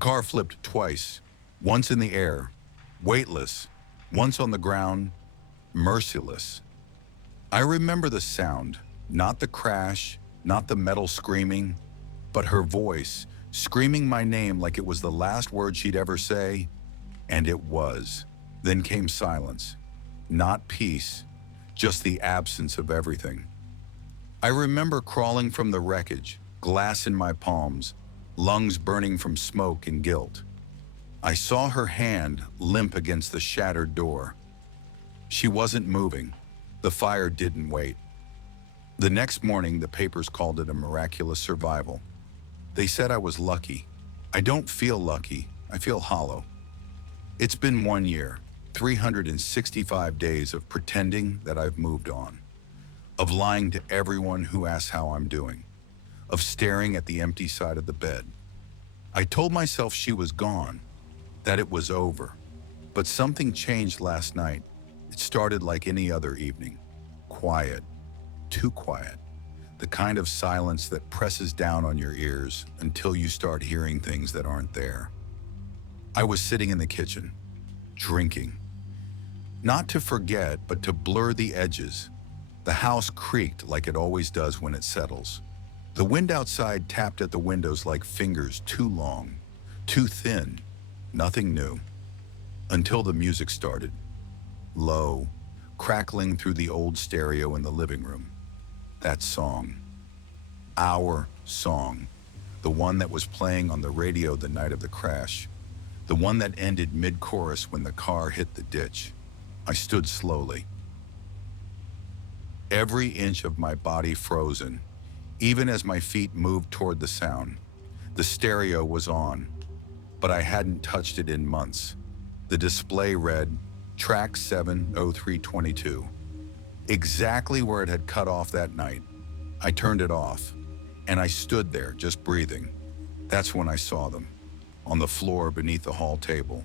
car flipped twice, once in the air, weightless, once on the ground, merciless. I remember the sound, not the crash, not the metal screaming, but her voice, screaming my name like it was the last word she'd ever say, and it was. Then came silence, not peace, just the absence of everything. I remember crawling from the wreckage, glass in my palms, lungs burning from smoke and guilt. I saw her hand limp against the shattered door. She wasn't moving. The fire didn't wait. The next morning, the papers called it a miraculous survival. They said I was lucky. I don't feel lucky. I feel hollow. It's been 1 year, 365 days of pretending that I've moved on, of lying to everyone who asks how I'm doing, of staring at the empty side of the bed. I told myself she was gone, that it was over, but something changed last night. It started like any other evening, quiet, too quiet, the kind of silence that presses down on your ears until you start hearing things that aren't there. I was sitting in the kitchen, drinking. Not to forget, but to blur the edges. The house creaked like it always does when it settles. The wind outside tapped at the windows like fingers too long, too thin, nothing new. Until the music started. Low, crackling through the old stereo in the living room. That song. Our song. The one that was playing on the radio the night of the crash. The one that ended mid-chorus when the car hit the ditch. I stood slowly. Every inch of my body frozen, even as my feet moved toward the sound. The stereo was on, but I hadn't touched it in months. The display read, Track 70322. Exactly where it had cut off that night. I turned it off, and I stood there just breathing. That's when I saw them. On the floor beneath the hall table.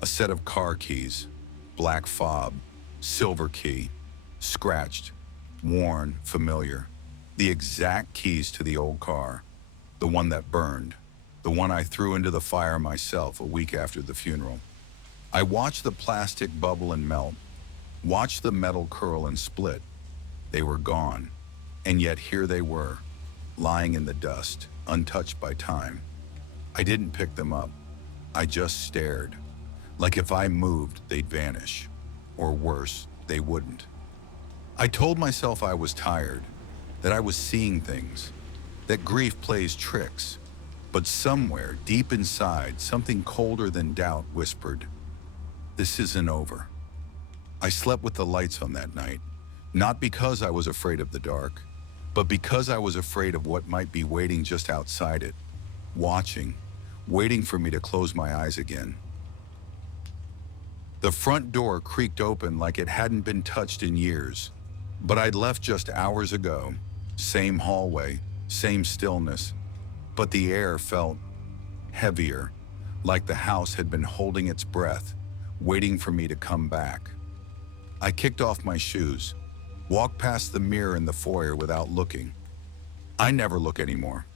A set of car keys, black fob, silver key, scratched, worn, familiar. The exact keys to the old car, the one that burned, the one I threw into the fire myself a week after the funeral. I watched the plastic bubble and melt, watched the metal curl and split. They were gone, and yet here they were, lying in the dust, untouched by time. I didn't pick them up. I just stared, like if I moved, they'd vanish, or worse, they wouldn't. I told myself I was tired, that I was seeing things, that grief plays tricks, but somewhere deep inside, something colder than doubt whispered, "This isn't over." I slept with the lights on that night, not because I was afraid of the dark, but because I was afraid of what might be waiting just outside it, watching, waiting for me to close my eyes again. The front door creaked open like it hadn't been touched in years, but I'd left just hours ago. Same hallway, same stillness, but the air felt heavier, like the house had been holding its breath, waiting for me to come back. I kicked off my shoes, walked past the mirror in the foyer without looking. I never look anymore.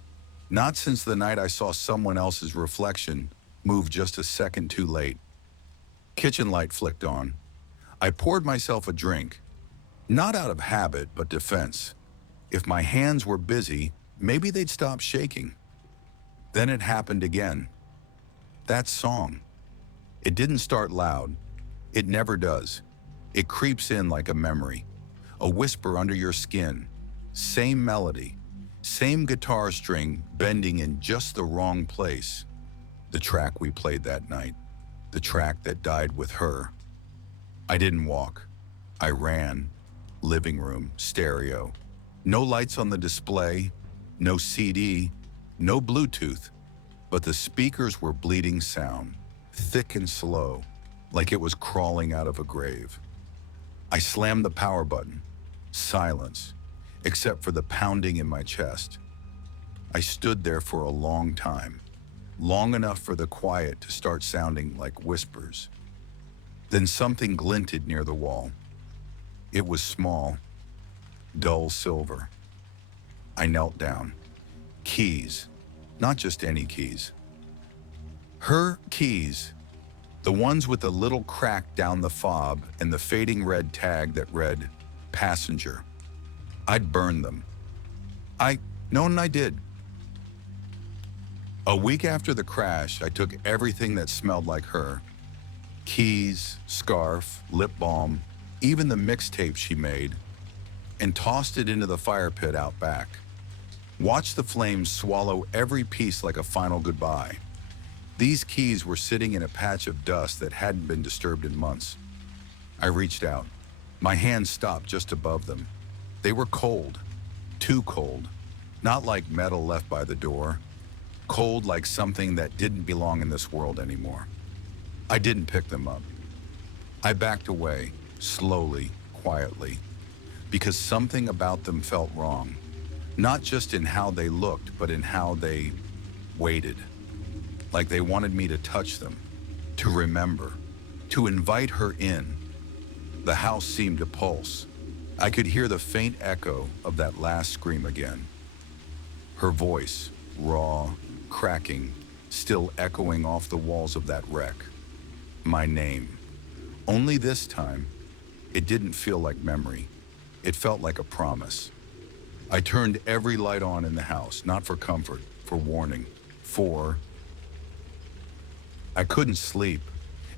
Not since the night I saw someone else's reflection move just a second too late. Kitchen light flicked on. I poured myself a drink, not out of habit, but defense. If my hands were busy, maybe they'd stop shaking. Then it happened again. That song. It didn't start loud. It never does. It creeps in like a memory, a whisper under your skin. Same melody, same guitar string bending in just the wrong place. The track we played that night, the track that died with her. I didn't walk. I ran. Living room, stereo. No lights on the display, no CD, no Bluetooth, but the speakers were bleeding sound, thick and slow, like it was crawling out of a grave. I slammed the power button. Silence, except for the pounding in my chest. I stood there for a long time, long enough for the quiet to start sounding like whispers. Then something glinted near the wall. It was small, dull silver. I knelt down. Keys, not just any keys. Her keys, the ones with the little crack down the fob and the fading red tag that read passenger. I'd burned them. I did. A week after the crash, I took everything that smelled like her. Keys, scarf, lip balm, even the mixtape she made, and tossed it into the fire pit out back. Watched the flames swallow every piece like a final goodbye. These keys were sitting in a patch of dust that hadn't been disturbed in months. I reached out. My hand stopped just above them. They were cold, too cold. Not like metal left by the door, cold like something that didn't belong in this world anymore. I didn't pick them up. I backed away, slowly, quietly, because something about them felt wrong. Not just in how they looked, but in how they waited. Like they wanted me to touch them, to remember, to invite her in. The house seemed to pulse. I could hear the faint echo of that last scream again. Her voice, raw, cracking, still echoing off the walls of that wreck. My name. Only this time, it didn't feel like memory. It felt like a promise. I turned every light on in the house, not for comfort, for warning, I couldn't sleep.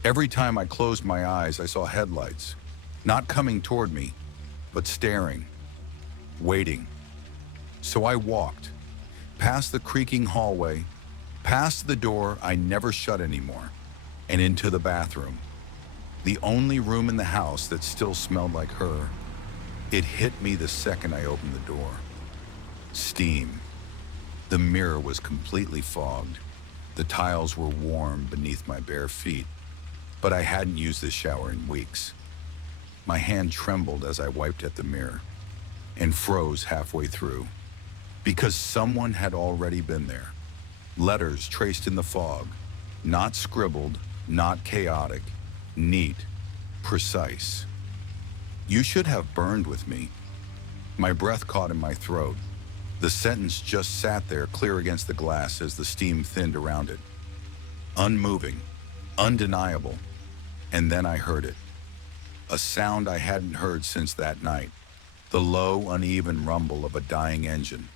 Every time I closed my eyes, I saw headlights, not coming toward me, but staring, waiting. So I walked, past the creaking hallway, past the door I never shut anymore, and into the bathroom. The only room in the house that still smelled like her. It hit me the second I opened the door. Steam. The mirror was completely fogged. The tiles were warm beneath my bare feet, but I hadn't used this shower in weeks. My hand trembled as I wiped at the mirror and froze halfway through because someone had already been there. Letters traced in the fog, not scribbled, not chaotic, neat, precise. You should have burned with me. My breath caught in my throat. The sentence just sat there clear against the glass as the steam thinned around it. Unmoving, undeniable. And then I heard it. A sound I hadn't heard since that night. The low, uneven rumble of a dying engine.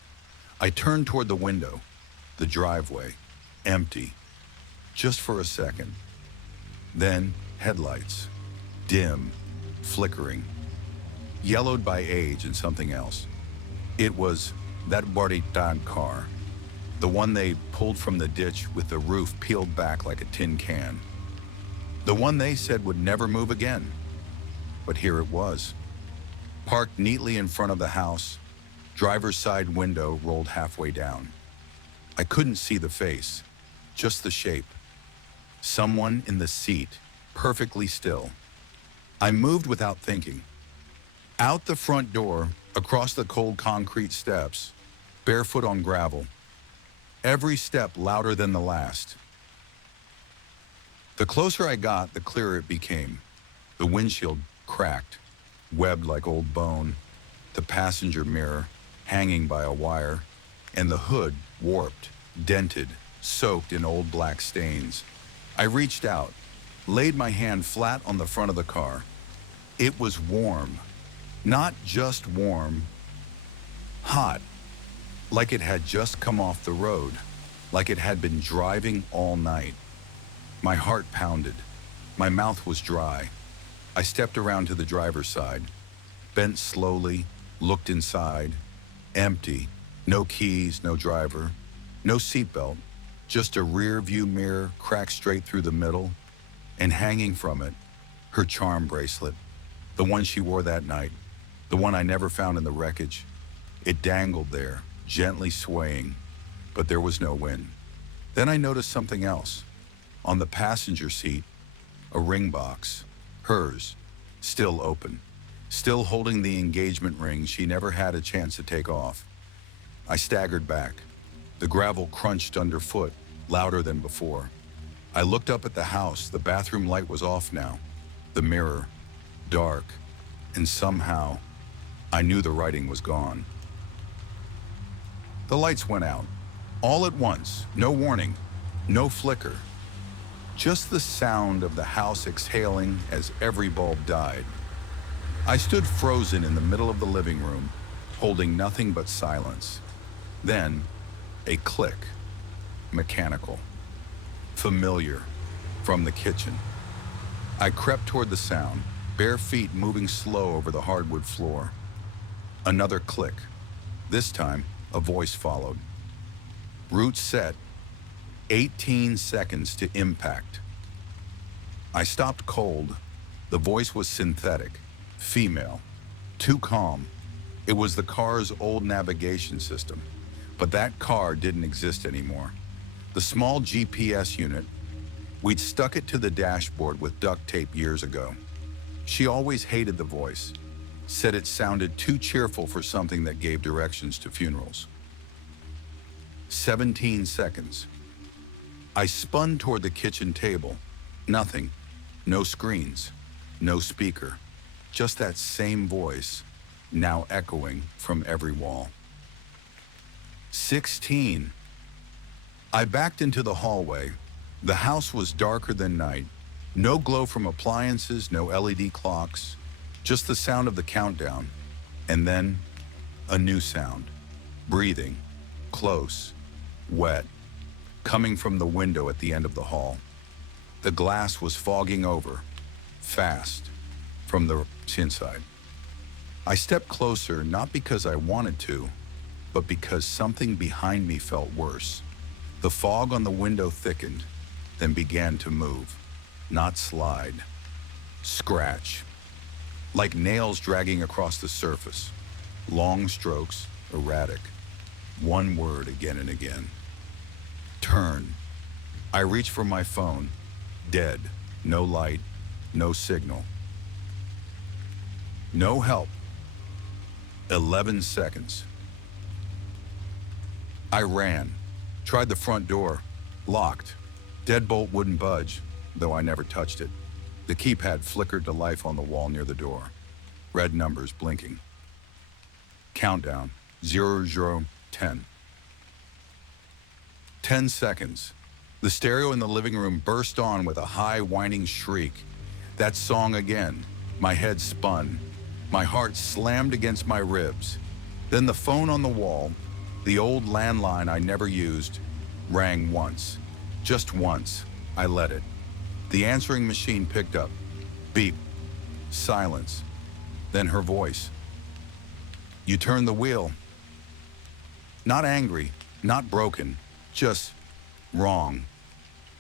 I turned toward the window, the driveway, empty, just for a second. Then headlights, dim, flickering, yellowed by age and something else. It was that Barditan car, the one they pulled from the ditch with the roof peeled back like a tin can. The one they said would never move again. But here it was, parked neatly in front of the house, driver's side window rolled halfway down. I couldn't see the face, just the shape. Someone in the seat, perfectly still. I moved without thinking. Out the front door, across the cold concrete steps, barefoot on gravel. Every step louder than the last. The closer I got, the clearer it became. The windshield cracked, webbed like old bone, the passenger mirror hanging by a wire, and the hood warped, dented, soaked in old black stains. I reached out, laid my hand flat on the front of the car. It was warm. Not just warm, hot, like it had just come off the road, like it had been driving all night. My heart pounded. My mouth was dry. I stepped around to the driver's side, bent slowly, looked inside. Empty. No keys, no driver, no seatbelt, just a rear view mirror cracked straight through the middle, and hanging from it, her charm bracelet, the one she wore that night, the one I never found in the wreckage. It dangled there, gently swaying, but there was no wind. Then I noticed something else. On the passenger seat, a ring box, hers, still open, still holding the engagement ring she never had a chance to take off. I staggered back. The gravel crunched underfoot, louder than before. I looked up at the house. The bathroom light was off now. The mirror, dark, and somehow, I knew the writing was gone. The lights went out. All at once, no warning, no flicker, just the sound of the house exhaling as every bulb died. I stood frozen in the middle of the living room, holding nothing but silence. Then, a click, mechanical, familiar, from the kitchen. I crept toward the sound, bare feet moving slow over the hardwood floor. Another click. This time, a voice followed. Route set, 18 seconds to impact. I stopped cold. The voice was synthetic, female, too calm. It was the car's old navigation system, but that car didn't exist anymore. The small GPS unit, we'd stuck it to the dashboard with duct tape years ago. She always hated the voice, said it sounded too cheerful for something that gave directions to funerals. 17 seconds. I spun toward the kitchen table. Nothing. No screens. No speaker. Just that same voice, now echoing from every wall. 16. I backed into the hallway. The house was darker than night. No glow from appliances, no LED clocks, just the sound of the countdown. And then, a new sound. Breathing. Close. Wet. Coming from the window at the end of the hall. The glass was fogging over. Fast. From the inside. I stepped closer, not because I wanted to, but because something behind me felt worse. The fog on the window thickened, then began to move. Not slide. Scratch. Like nails dragging across the surface. Long strokes, erratic. One word again and again. Turn. I reached for my phone. Dead. No light. No signal. No help. 11 seconds. I ran. Tried the front door. Locked. Deadbolt wouldn't budge, though I never touched it. The keypad flickered to life on the wall near the door. Red numbers blinking. Countdown. 0010. 10 seconds. The stereo in the living room burst on with a high, whining shriek. That song again. My head spun. My heart slammed against my ribs. Then the phone on the wall, the old landline I never used, rang once. Just once. I let it. The answering machine picked up. Beep. Silence. Then her voice. You turned the wheel. Not angry, not broken, just wrong.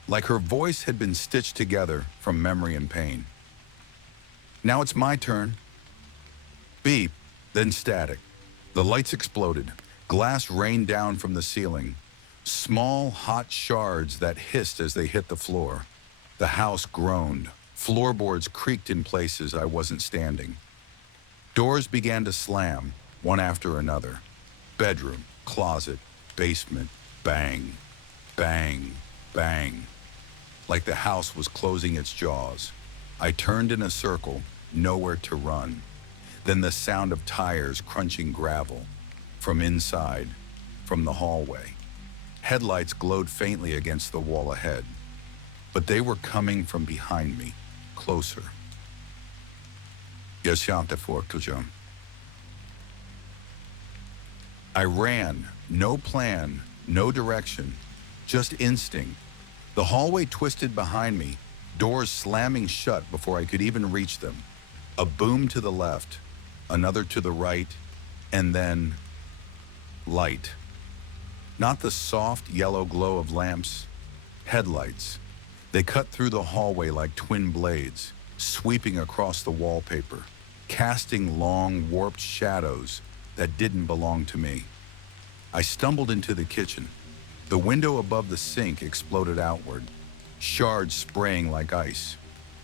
Like her voice had been stitched together from memory and pain. Now it's my turn. Beep, then static. The lights exploded. Glass rained down from the ceiling. Small, hot shards that hissed as they hit the floor. The house groaned. Floorboards creaked in places I wasn't standing. Doors began to slam, one after another. Bedroom, closet, basement, bang, bang, bang. Like the house was closing its jaws. I turned in a circle, nowhere to run. Then the sound of tires crunching gravel. From inside, from the hallway. Headlights glowed faintly against the wall ahead. But they were coming from behind me, closer. Jag kämpade för att I ran, no plan, no direction, just instinct. The hallway twisted behind me, doors slamming shut before I could even reach them. A boom to the left, another to the right, and then light. Not the soft yellow glow of lamps, headlights. They cut through the hallway like twin blades, sweeping across the wallpaper, casting long, warped shadows that didn't belong to me. I stumbled into the kitchen. The window above the sink exploded outward, shards spraying like ice.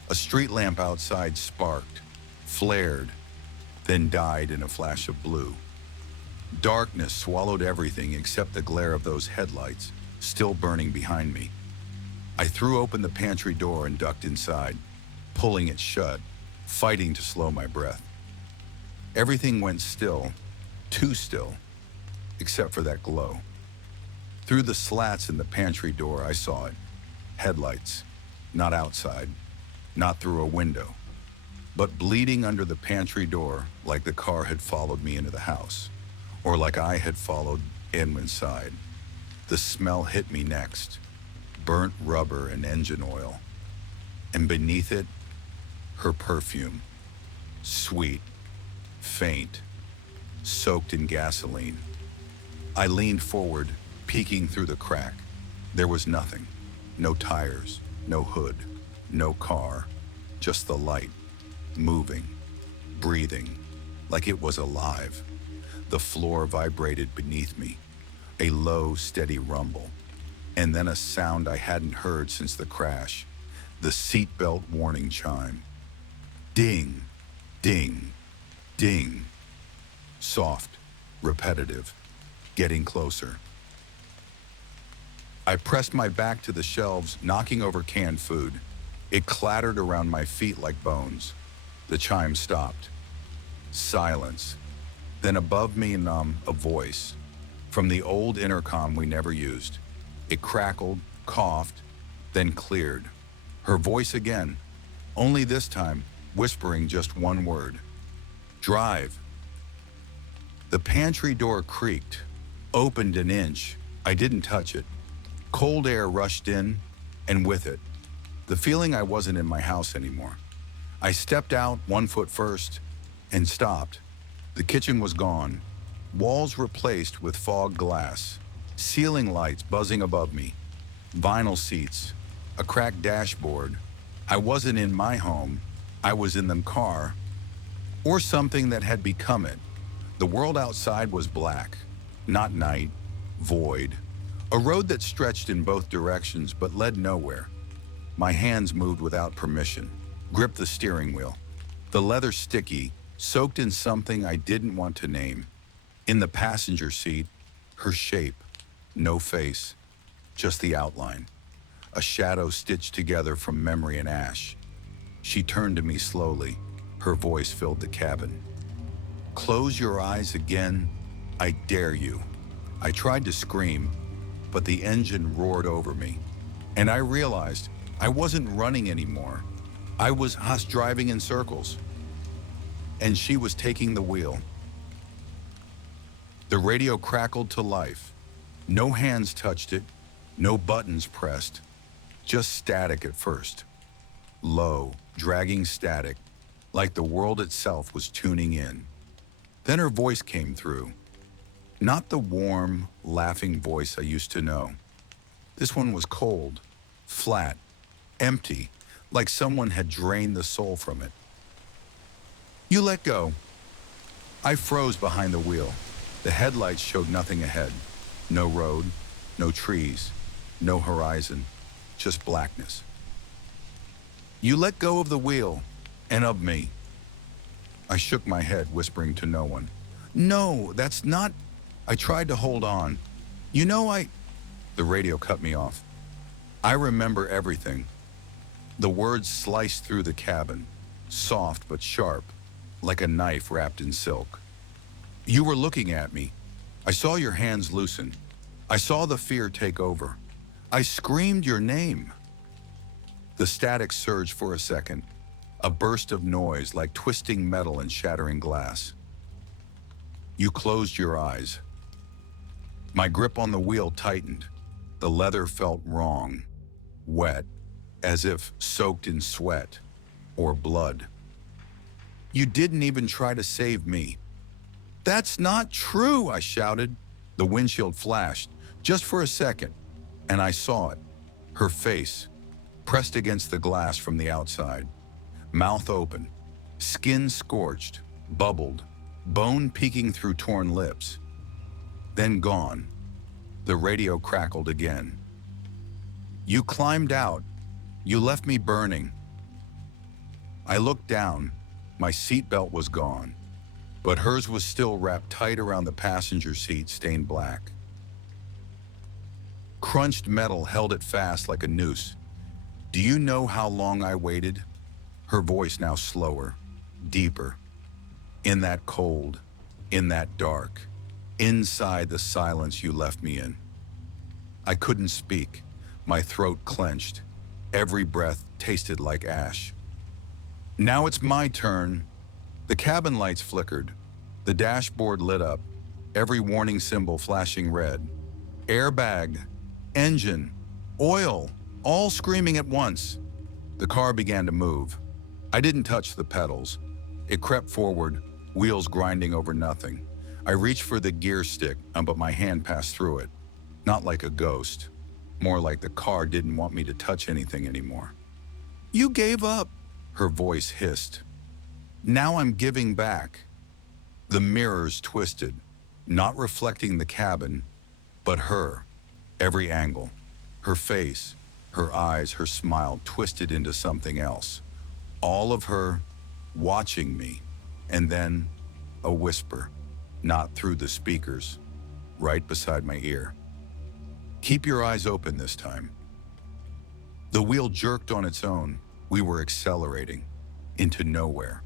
A street lamp outside sparked, flared, then died in a flash of blue. Darkness swallowed everything except the glare of those headlights, still burning behind me. I threw open the pantry door and ducked inside, pulling it shut, fighting to slow my breath. Everything went still, too still, except for that glow. Through the slats in the pantry door, I saw it. Headlights. not outside, not through a window, but bleeding under the pantry door like the car had followed me into the house, or like I had followed in inside. The smell hit me next, burnt rubber and engine oil, and beneath it, her perfume, sweet, faint, soaked in gasoline. I leaned forward, peeking through the crack. There was nothing. No tires, no hood, no car, just the light, moving, breathing, like it was alive. The floor vibrated beneath me, a low, steady rumble, and then a sound I hadn't heard since the crash, the seatbelt warning chime. Ding, ding, ding. Soft, repetitive, getting closer. I pressed my back to the shelves, knocking over canned food. It clattered around my feet like bones. The chime stopped. Silence. Then above me, a voice. From the old intercom we never used. It crackled, coughed, then cleared. Her voice again, only this time whispering just one word. Drive. The pantry door creaked, opened an inch. I didn't touch it. Cold air rushed in, and with it, the feeling I wasn't in my house anymore. I stepped out 1 foot first and stopped. The kitchen was gone, walls replaced with fog glass, ceiling lights buzzing above me, vinyl seats, a cracked dashboard. I wasn't in my home, I was in the car, or something that had become it. The world outside was black, not night, void. A road that stretched in both directions but led nowhere. My hands moved without permission, gripped the steering wheel. The leather sticky, soaked in something I didn't want to name. In the passenger seat, her shape, no face, just the outline. A shadow stitched together from memory and ash. She turned to me slowly. Her voice filled the cabin. Close your eyes again, I dare you. I tried to scream, but the engine roared over me, and I realized I wasn't running anymore. I was driving in circles, and she was taking the wheel. The radio crackled to life. No hands touched it, no buttons pressed, just static at first. Low, dragging static, like the world itself was tuning in. Then her voice came through. Not the warm, laughing voice I used to know. This one was cold, flat, empty, like someone had drained the soul from it. You let go. I froze behind the wheel. The headlights showed nothing ahead. No road, no trees, no horizon, just blackness. You let go of the wheel and of me. I shook my head, whispering to no one. No, that's not... I tried to hold on. The radio cut me off. I remember everything. The words sliced through the cabin, soft but sharp, like a knife wrapped in silk. You were looking at me. I saw your hands loosen. I saw the fear take over. I screamed your name. The static surged for a second, a burst of noise like twisting metal and shattering glass. You closed your eyes. My grip on the wheel tightened. The leather felt wrong, wet, as if soaked in sweat or blood. You didn't even try to save me. That's not true, I shouted. The windshield flashed, just for a second, and I saw it. Her face, pressed against the glass from the outside. Mouth open, skin scorched, bubbled, bone peeking through torn lips. Then gone. The radio crackled again. You climbed out. You left me burning. I looked down. My seatbelt was gone, but hers was still wrapped tight around the passenger seat, stained black. Crunched metal held it fast like a noose. Do you know how long I waited? Her voice now slower, deeper. In that cold, in that dark, inside the silence you left me in. I couldn't speak. My throat clenched, every breath tasted like ash. Now it's my turn. The cabin lights flickered. The dashboard lit up, every warning symbol flashing red. Airbag, engine, oil, all screaming at once. The car began to move. I didn't touch the pedals. It crept forward, wheels grinding over nothing. I reached for the gear stick, but my hand passed through it. Not like a ghost, more like the car didn't want me to touch anything anymore. "You gave up," her voice hissed. "Now I'm giving back." The mirrors twisted, not reflecting the cabin, but her, every angle. Her face, her eyes, her smile twisted into something else. All of her watching me, and then a whisper, not through the speakers, right beside my ear. "Keep your eyes open this time." The wheel jerked on its own. We were accelerating into nowhere.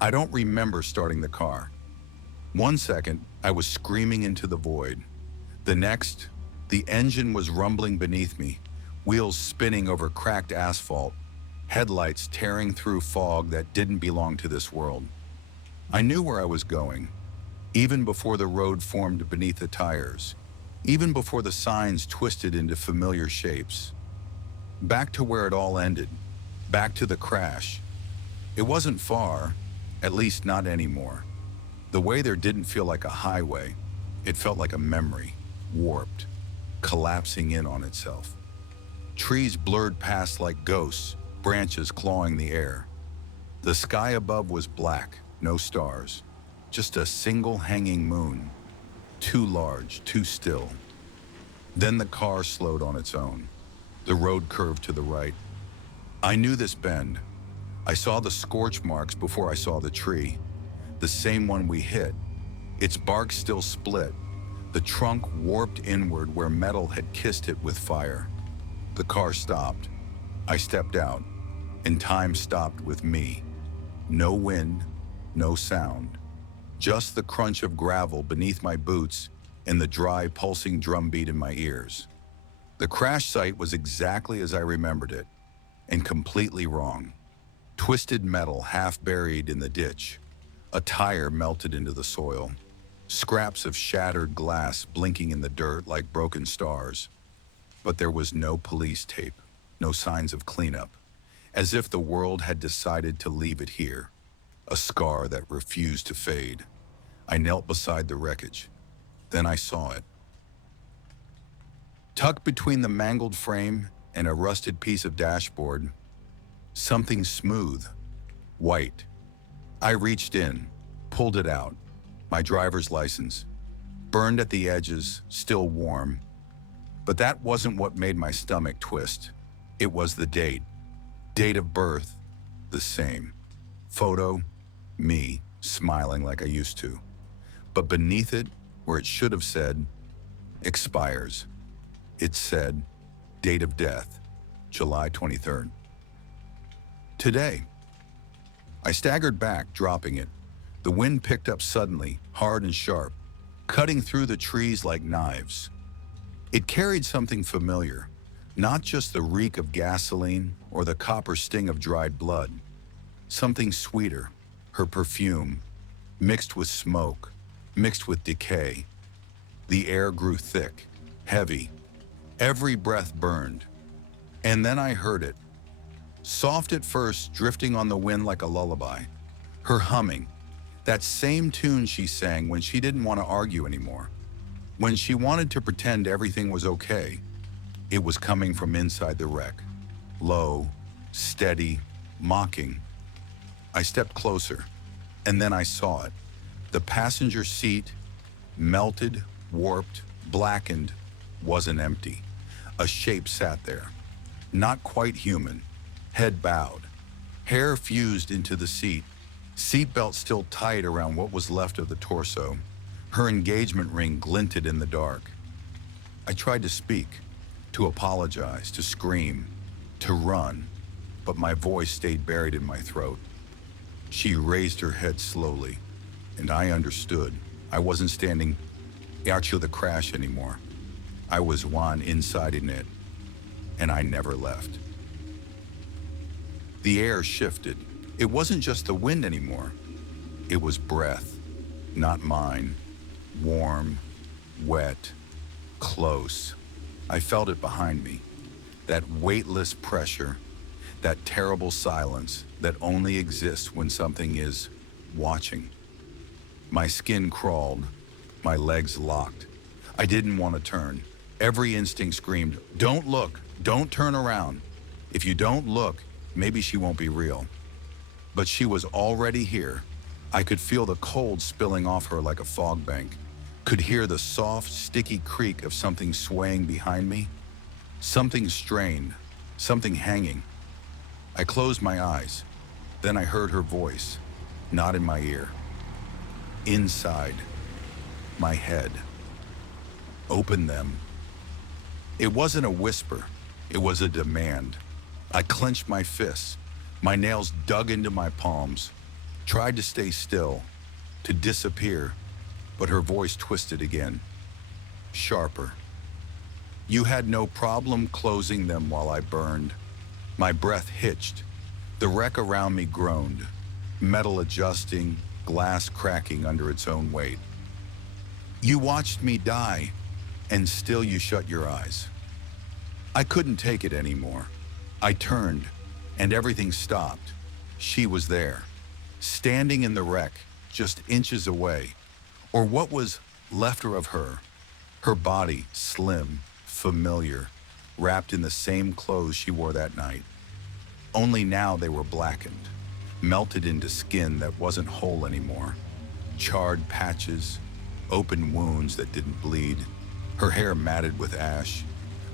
I don't remember starting the car. One second, I was screaming into the void. The next, the engine was rumbling beneath me, wheels spinning over cracked asphalt, headlights tearing through fog that didn't belong to this world. I knew where I was going, even before the road formed beneath the tires, even before the signs twisted into familiar shapes. Back to where it all ended, back to the crash. It wasn't far, at least not anymore. The way there didn't feel like a highway, it felt like a memory, warped, collapsing in on itself. Trees blurred past like ghosts, branches clawing the air. The sky above was black, no stars, just a single hanging moon, too large, too still. Then the car slowed on its own. The road curved to the right. I knew this bend. I saw the scorch marks before I saw the tree, the same one we hit. Its bark still split, the trunk warped inward where metal had kissed it with fire. The car stopped. I stepped out, and time stopped with me. No wind, no sound, just the crunch of gravel beneath my boots and the dry, pulsing drumbeat in my ears. The crash site was exactly as I remembered it, and completely wrong. Twisted metal half buried in the ditch, a tire melted into the soil, scraps of shattered glass blinking in the dirt like broken stars. But there was no police tape, no signs of cleanup, as if the world had decided to leave it here, a scar that refused to fade. I knelt beside the wreckage. Then I saw it. Tucked between the mangled frame and a rusted piece of dashboard, something smooth, white. I reached in, pulled it out, my driver's license, burned at the edges, still warm. But that wasn't what made my stomach twist. It was the date. Date of birth, the same. Photo, me, smiling like I used to. But beneath it, where it should have said, expires, it said, date of death, July 23rd. Today. I staggered back, dropping it. The wind picked up suddenly, hard and sharp, cutting through the trees like knives. It carried something familiar, not just the reek of gasoline or the copper sting of dried blood. Something sweeter, her perfume, mixed with smoke, mixed with decay. The air grew thick, heavy. Every breath burned. And then I heard it. Soft at first, drifting on the wind like a lullaby. Her humming, that same tune she sang when she didn't want to argue anymore. When she wanted to pretend everything was okay. It was coming from inside the wreck. Low, steady, mocking. I stepped closer, and then I saw it. The passenger seat, melted, warped, blackened, wasn't empty. A shape sat there, not quite human, head bowed, hair fused into the seatbelt still tight around what was left of the torso. Her engagement ring glinted in the dark. I tried to speak, to apologize, to scream, to run, but my voice stayed buried in my throat. She raised her head slowly, and I understood. I wasn't standing out to the crash anymore. I was one inside in it. and I never left. The air shifted. It wasn't just the wind anymore. It was breath, not mine. Warm, wet, close. I felt it behind me. That weightless pressure, that terrible silence that only exists when something is watching. My skin crawled, my legs locked. I didn't want to turn. Every instinct screamed, "Don't look, don't turn around. If you don't look, maybe she won't be real." But she was already here. I could feel the cold spilling off her like a fog bank. Could hear the soft, sticky creak of something swaying behind me. Something strained, something hanging. I closed my eyes. Then I heard her voice, not in my ear. Inside my head. Open them. It wasn't a whisper. It was a demand. I clenched my fists. My nails dug into my palms. Tried to stay still, to disappear, but her voice twisted again. Sharper. You had no problem closing them while I burned. My breath hitched. The wreck around me groaned, metal adjusting, glass cracking under its own weight. You watched me die, and still you shut your eyes. I couldn't take it anymore. I turned, and everything stopped. She was there, standing in the wreck, just inches away, or what was left of her. Her body, slim, familiar, wrapped in the same clothes she wore that night. Only now they were blackened, melted into skin that wasn't whole anymore. Charred patches, open wounds that didn't bleed, her hair matted with ash,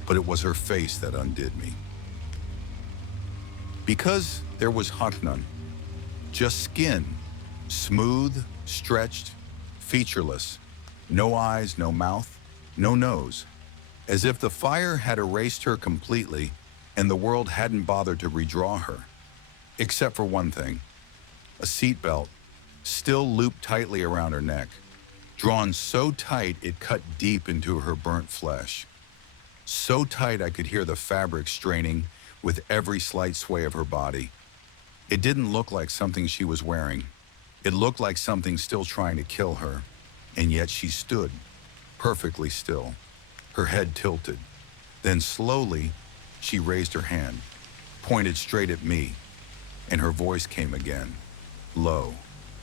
but it was her face that undid me. Because there was none, just skin, smooth, stretched, featureless, no eyes, no mouth, no nose, as if the fire had erased her completely and the world hadn't bothered to redraw her. Except for one thing, a seatbelt, still looped tightly around her neck, drawn so tight it cut deep into her burnt flesh. So tight I could hear the fabric straining with every slight sway of her body. It didn't look like something she was wearing. It looked like something still trying to kill her, and yet she stood, perfectly still, her head tilted. Then slowly, she raised her hand, pointed straight at me, and her voice came again, low,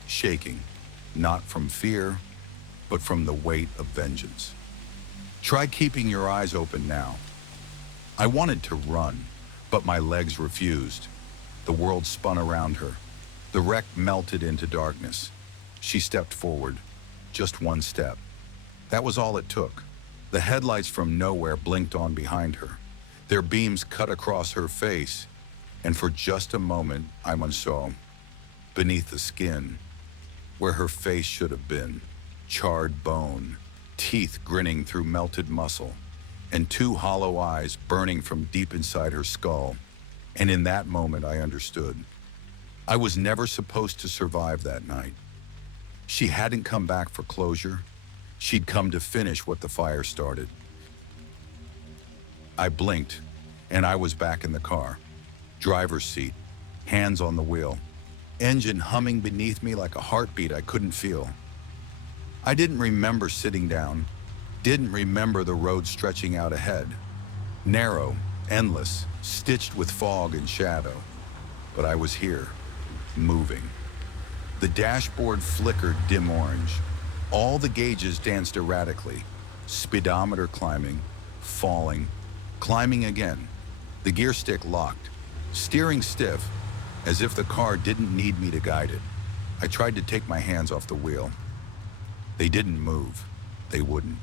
shaking, not from fear, but from the weight of vengeance. Try keeping your eyes open now. I wanted to run, but my legs refused. The world spun around her. The wreck melted into darkness. She stepped forward, just one step. That was all it took. The headlights from nowhere blinked on behind her. Their beams cut across her face, and for just a moment I saw, beneath the skin, where her face should have been, charred bone, teeth grinning through melted muscle, and two hollow eyes burning from deep inside her skull. And in that moment I understood. I was never supposed to survive that night. She hadn't come back for closure. She'd come to finish what the fire started. I blinked, and I was back in the car. Driver's seat, hands on the wheel, engine humming beneath me like a heartbeat I couldn't feel. I didn't remember sitting down, didn't remember the road stretching out ahead. Narrow, endless, stitched with fog and shadow. But I was here, moving. The dashboard flickered dim orange. All the gauges danced erratically, speedometer climbing, falling, climbing again. The gear stick locked, steering stiff, as if the car didn't need me to guide it. I tried to take my hands off the wheel. They didn't move. They wouldn't.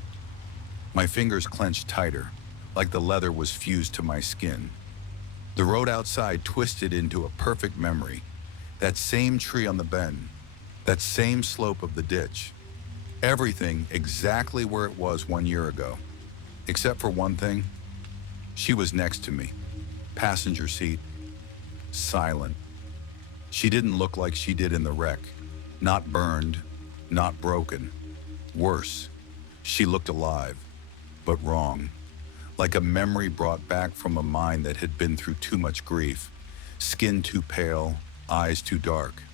My fingers clenched tighter, like the leather was fused to my skin. The road outside twisted into a perfect memory. That same tree on the bend, that same slope of the ditch. Everything exactly where it was 1 year ago. Except for one thing. She was next to me, passenger seat, silent. She didn't look like she did in the wreck. Not burned, not broken. Worse, she looked alive, but wrong. like a memory brought back from a mind that had been through too much grief. Skin too pale, eyes too dark.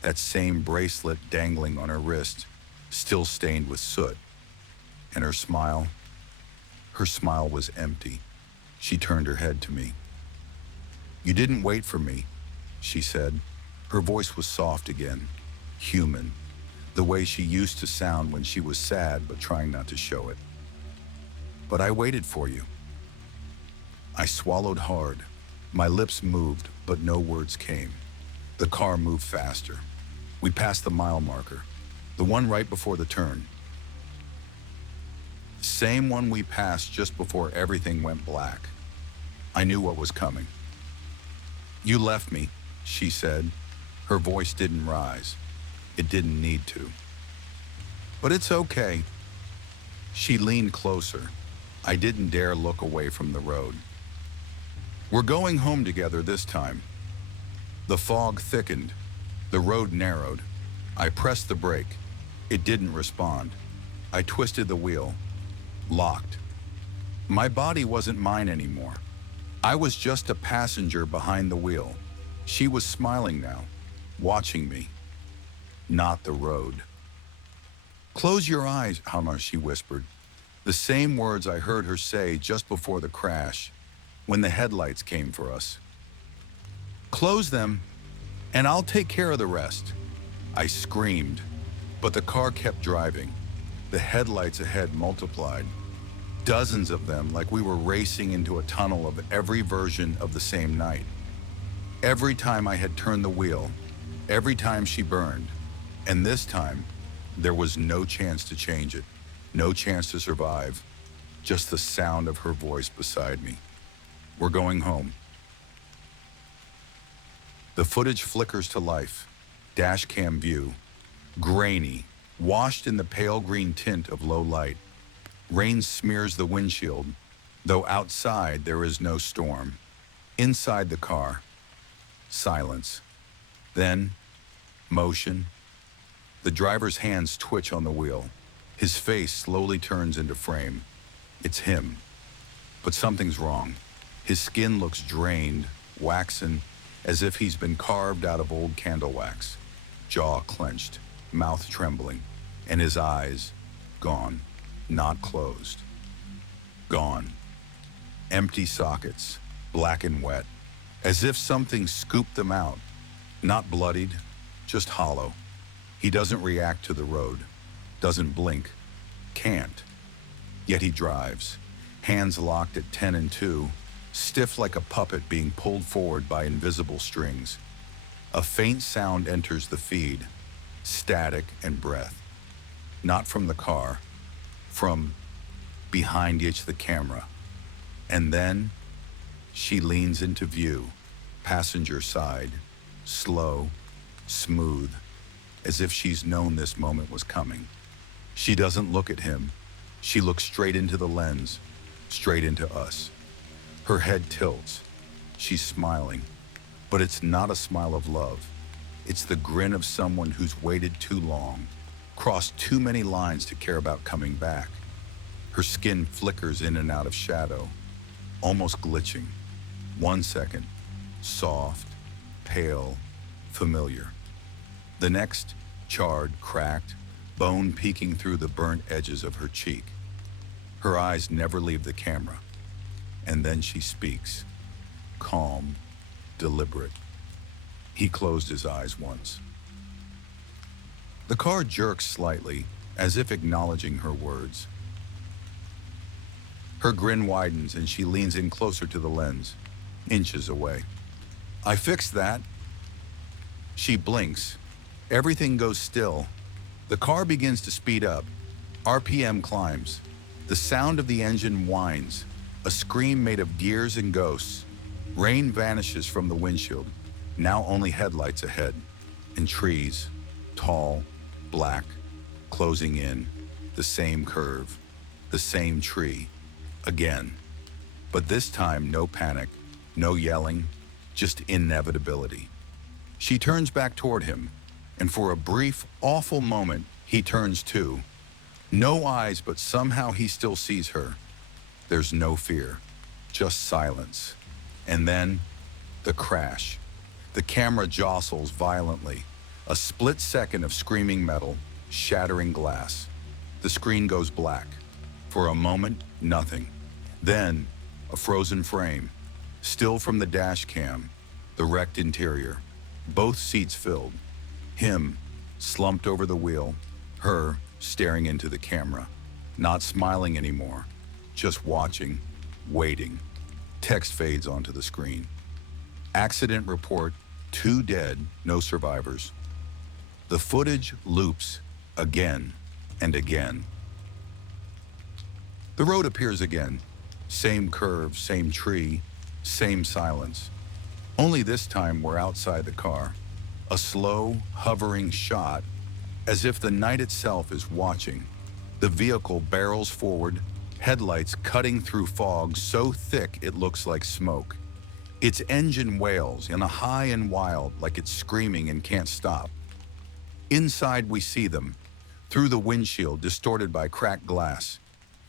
That same bracelet dangling on her wrist, still stained with soot. And her smile was empty. She turned her head to me. "You didn't wait for me," she said. Her voice was soft again, human, the way she used to sound when she was sad but trying not to show it. "But I waited for you." I swallowed hard. My lips moved, but no words came. The car moved faster. We passed the mile marker, the one right before the turn. Same one we passed just before everything went black. I knew what was coming. "You left me," she said. Her voice didn't rise. It didn't need to. "But it's okay." She leaned closer. I didn't dare look away from the road. "We're going home together this time." The fog thickened. The road narrowed. I pressed the brake. It didn't respond. I twisted the wheel. Locked. My body wasn't mine anymore. I was just a passenger behind the wheel. She was smiling now, watching me. Not the road. "Close your eyes, Hannah," she whispered. The same words I heard her say just before the crash, when the headlights came for us. "Close them, and I'll take care of the rest." I screamed, but the car kept driving. The headlights ahead multiplied. Dozens of them, like we were racing into a tunnel of every version of the same night. Every time I had turned the wheel, every time she burned, and this time, there was no chance to change it, no chance to survive, just the sound of her voice beside me. "We're going home." The footage flickers to life. Dash cam view. Grainy, washed in the pale green tint of low light. Rain smears the windshield, though outside there is no storm. Inside the car, silence. Then, motion. The driver's hands twitch on the wheel. His face slowly turns into frame. It's him. But something's wrong. His skin looks drained, waxen, as if he's been carved out of old candle wax. Jaw clenched, mouth trembling, and his eyes gone, not closed. Gone. Empty sockets, black and wet, as if something scooped them out. Not bloodied, just hollow. He doesn't react to the road, doesn't blink, can't. Yet he drives, hands locked at 10 and 2, stiff like a puppet being pulled forward by invisible strings. A faint sound enters the feed, static and breath. Not from the car, from behind each the camera. And then she leans into view, passenger side, slow, smooth, as if she's known this moment was coming. She doesn't look at him. She looks straight into the lens, straight into us. Her head tilts. She's smiling, but it's not a smile of love. It's the grin of someone who's waited too long, crossed too many lines to care about coming back. Her skin flickers in and out of shadow, almost glitching. 1 second, soft, pale, familiar. The next, charred, cracked, bone peeking through the burnt edges of her cheek. Her eyes never leave the camera. And then she speaks, calm, deliberate. He closed his eyes once. The car jerks slightly, as if acknowledging her words. Her grin widens and she leans in closer to the lens, inches away. "I fixed that." She blinks. Everything goes still. The car begins to speed up. RPM climbs. The sound of the engine whines, a scream made of gears and ghosts. Rain vanishes from the windshield, now only headlights ahead, and trees, tall, black, closing in, the same curve, the same tree, again. But this time, no panic, no yelling, just inevitability. She turns back toward him, and for a brief, awful moment, he turns too. No eyes, but somehow he still sees her. There's no fear, just silence. And then, the crash. The camera jostles violently. A split second of screaming metal, shattering glass. The screen goes black. For a moment, nothing. Then, a frozen frame. Still from the dash cam. The wrecked interior. Both seats filled. Him, slumped over the wheel. Her, staring into the camera. Not smiling anymore. Just watching, waiting. Text fades onto the screen. Accident report, 2 dead, no survivors. The footage loops again and again. The road appears again. Same curve, same tree, same silence. Only this time we're outside the car. A slow, hovering shot, as if the night itself is watching. The vehicle barrels forward, headlights cutting through fog so thick it looks like smoke. Its engine wails in a high and wild, like it's screaming and can't stop. Inside we see them, through the windshield distorted by cracked glass.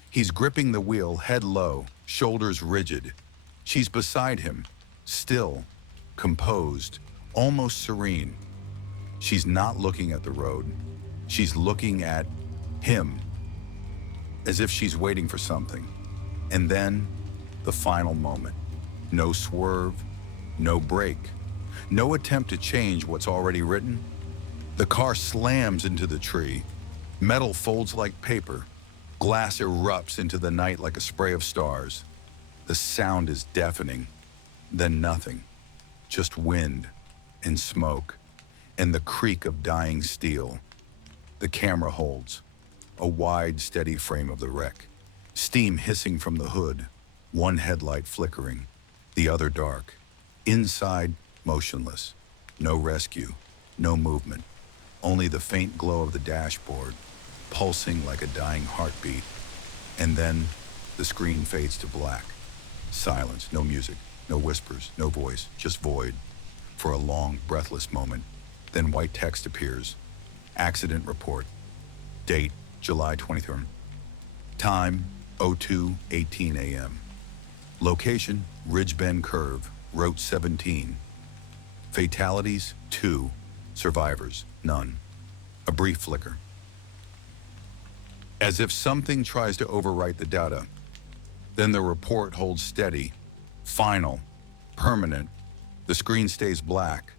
He's gripping the wheel head low, shoulders rigid. She's beside him, still, composed, almost serene. She's not looking at the road. She's looking at him, as if she's waiting for something. And then, the final moment. No swerve, no brake, no attempt to change what's already written. The car slams into the tree. Metal folds like paper. Glass erupts into the night like a spray of stars. The sound is deafening. Then nothing. Just wind and smoke and the creak of dying steel. The camera holds. A wide, steady frame of the wreck. Steam hissing from the hood. One headlight flickering. The other dark. Inside, motionless. No rescue. No movement. Only the faint glow of the dashboard, pulsing like a dying heartbeat. And then, the screen fades to black. Silence, no music, no whispers, no voice, just void. For a long, breathless moment, then white text appears. Accident report. Date, July 23rd. Time, 02:18 a.m. Location, Ridge Bend Curve, Route 17. Fatalities, 2. Survivors, none. A brief flicker. As if something tries to overwrite the data. Then the report holds steady, final, permanent. The screen stays black,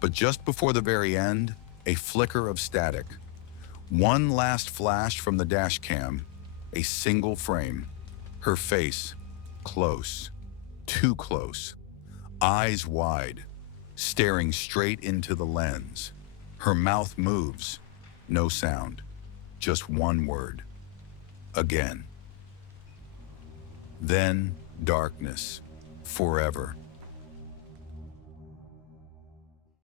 but just before the very end, a flicker of static. One last flash from the dash cam, a single frame. Her face, close, too close, eyes wide, staring straight into the lens. Her mouth moves, no sound, just one word. Again. Then darkness, forever.